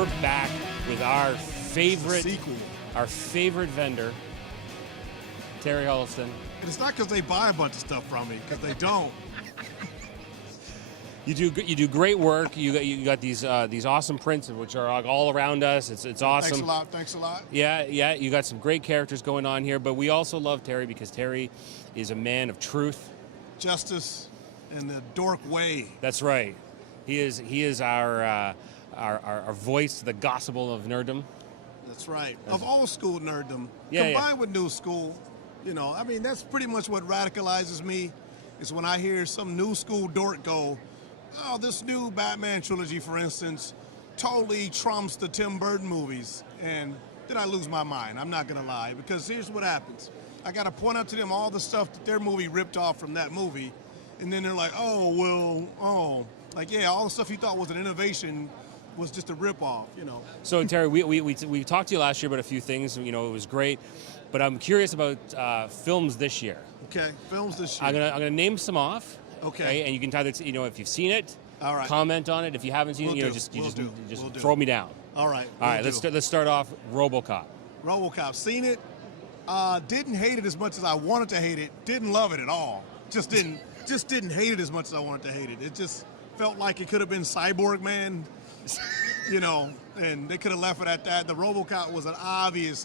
we're back with our favorite sequel. Our favorite vendor, Terry Huddleston. And it's not because they buy a bunch of stuff from me, because they don't. You do great work. You got these awesome prints which are all around us. It's awesome. Thanks a lot. Yeah. You got some great characters going on here, but we also love Terry because Terry is a man of truth, justice, and the dork way. That's right. He is our voice to the gospel of nerddom. That's right. Of old school nerddom, Yeah, combined with new school. I mean, that's pretty much what radicalizes me. Is when I hear some new school dork go, "Oh, this new Batman trilogy, for instance, totally trumps the Tim Burton movies," and then I lose my mind. I'm not gonna lie, because here's what happens. I gotta point out to them all the stuff that their movie ripped off from that movie, and then they're like, all the stuff you thought was an innovation was just a ripoff, So Terry, we talked to you last year about a few things. It was great, but I'm curious about films this year. Okay, films this year. I'm gonna name some off. Okay. And you can either if you've seen it, all right, comment on it. If you haven't seen it, just throw me down. All right. All right. Let's start off. RoboCop. RoboCop. Seen it. Didn't hate it as much as I wanted to hate it. Didn't love it at all. Just didn't hate it as much as I wanted to hate it. It just felt like it could have been Cyborg Man, and they could have left it at that. The RoboCop was an obvious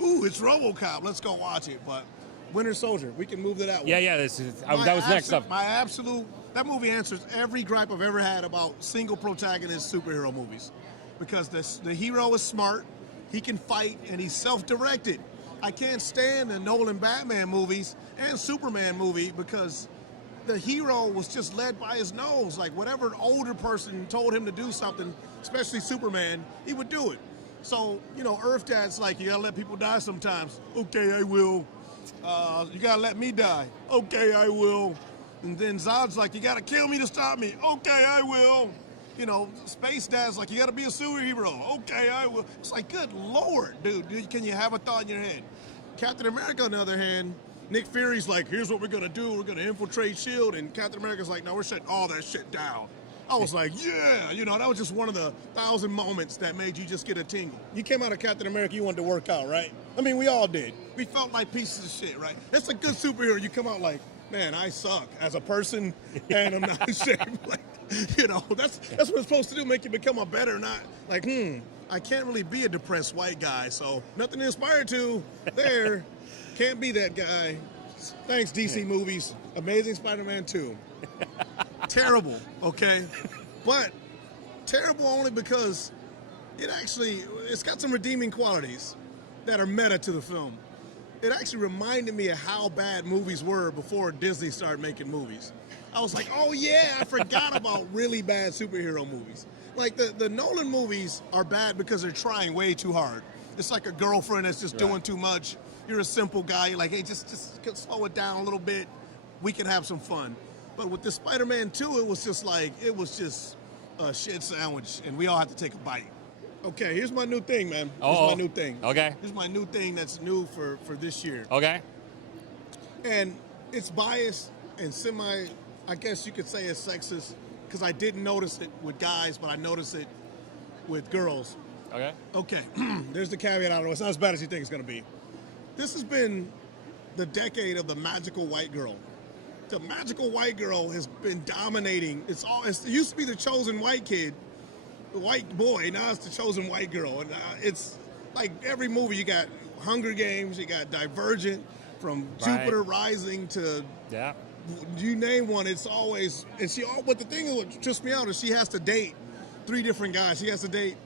ooh, it's RoboCop. Let's go watch it. But Winter Soldier, we can move to that one. Yeah. That was next up. That movie answers every gripe I've ever had about single protagonist superhero movies, because the hero is smart, he can fight, and he's self-directed. I can't stand the Nolan Batman movies and Superman movie because the hero was just led by his nose. Like whatever older person told him to do something, especially Superman, he would do it. So, Earth Dad's like, you gotta let people die sometimes. Okay, I will. You gotta let me die. Okay, I will. And then Zod's like, you gotta kill me to stop me. Okay, I will. Space Dad's like, you gotta be a superhero. Okay, I will. It's like, good Lord, dude, can you have a thought in your head? Captain America, on the other hand, Nick Fury's like, here's what we're gonna do. We're gonna infiltrate S.H.I.E.L.D. And Captain America's like, no, we're shutting all that shit down. I was like, yeah, that was just one of the 1,000 moments that made you just get a tingle. You came out of Captain America, you wanted to work out, right? I mean, we all did. We felt like pieces of shit, right? That's a good superhero. You come out like, man, I suck as a person, and I'm not in shape. That's what it's supposed to do, make you become a better, not like, I can't really be a depressed white guy, so nothing to aspire to there. Can't be that guy. Thanks, DC movies. Amazing Spider-Man 2. Terrible, okay? But terrible only because it's got some redeeming qualities that are meta to the film. It actually reminded me of how bad movies were before Disney started making movies. I was like, oh yeah, I forgot about really bad superhero movies. Like the Nolan movies are bad because they're trying way too hard. It's like a girlfriend that's just doing too much. You're a simple guy. You're like, hey, just slow it down a little bit. We can have some fun. But with the Spider-Man 2, it was just a shit sandwich, and we all had to take a bite. Okay, here's my new thing, man. Here's my new thing. Okay. Here's my new thing that's new for this year. Okay. And it's biased and I guess you could say it's sexist, because I didn't notice it with guys, but I noticed it with girls. Okay. Okay, there's the caveat. I don't know. It's not as bad as you think it's going to be. This has been the decade of the magical white girl. The magical white girl has been dominating. It used to be the chosen white kid, the white boy. Now it's the chosen white girl. And it's like every movie, you got Hunger Games, you got Divergent, from Jupiter Rising to you name one. It's always, but the thing that trips me out is she has to date 3 different guys. She has to date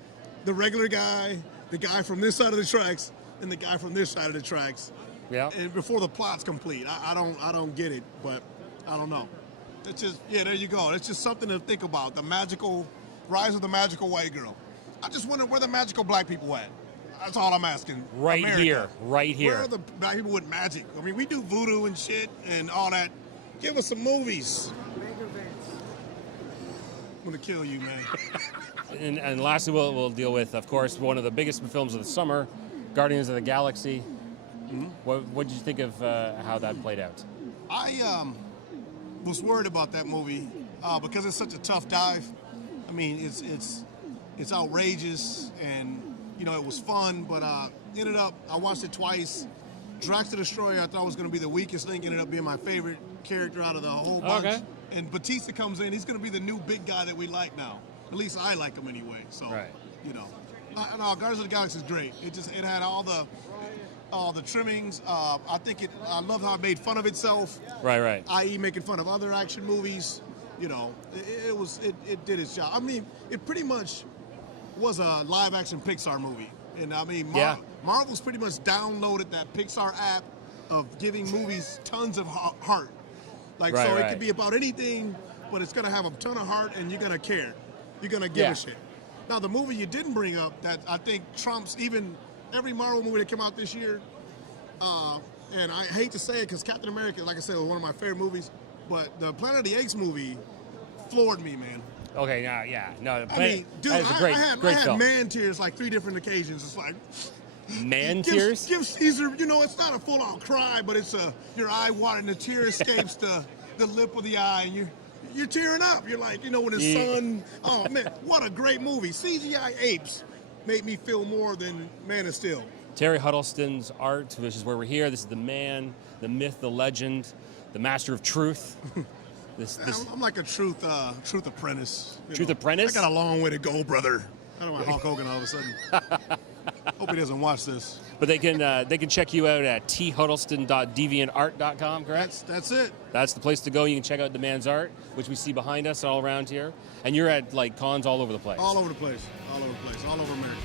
the regular guy, the guy from this side of the tracks, and the guy from this side of the tracks. Yeah. And before the plot's complete, I don't get it, but I don't know. It's just there you go. It's just something to think about. The magical rise of the magical white girl. I just wonder where the magical black people at. That's all I'm asking. Right America. here. Where are the black people with magic? I mean, we do voodoo and shit and all that. Give us some movies. I'm gonna kill you, man. And lastly, we'll deal with, of course, one of the biggest films of the summer, Guardians of the Galaxy. Mm-hmm. What did you think of how that played out? I was worried about that movie because it's such a tough dive. I mean, It's outrageous, and it was fun. But ended up, I watched it twice. Drax the Destroyer, I thought was going to be the weakest link. Ended up being my favorite character out of the whole bunch. Okay. And Batista comes in. He's going to be the new big guy that we like now. At least I like him anyway. So, right. No, Guardians of the Galaxy is great. It had all the trimmings. I love how it made fun of itself. Right. I.e., making fun of other action movies. It did its job. I mean, it pretty much was a live-action Pixar movie. And I mean, Marvel's pretty much downloaded that Pixar app of giving movies tons of heart. It could be about anything, but it's going to have a ton of heart, and you're going to care. You're going to give a shit. Now, the movie you didn't bring up that I think trumps even every Marvel movie that came out this year, and I hate to say it because Captain America, like I said, was one of my favorite movies, but the Planet of the Apes movie floored me, man. Okay, no. I mean, dude, that is a great I had film. man tears like 3 different occasions. It's like Tears? Give Caesar, it's not a full-on cry, but it's your eye watering. The tear escapes the lip of the eye, and you're tearing up. You're like, when his son. Oh man, what a great movie! CGI apes made me feel more than Man of Steel. Terry Huddleston's art, which is where we're here. This is the man, the myth, the legend, the master of truth. I'm like a truth apprentice. Truth apprentice? I got a long way to go, brother. I don't want Hulk Hogan all of a sudden. Hope he doesn't watch this. But they can check you out at thuddleston.deviantart.com, correct? That's it. That's the place to go. You can check out the man's art, which we see behind us all around here. And you're at cons all over the place. All over the place. All over the place. All over America.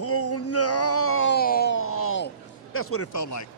Oh no! That's what it felt like.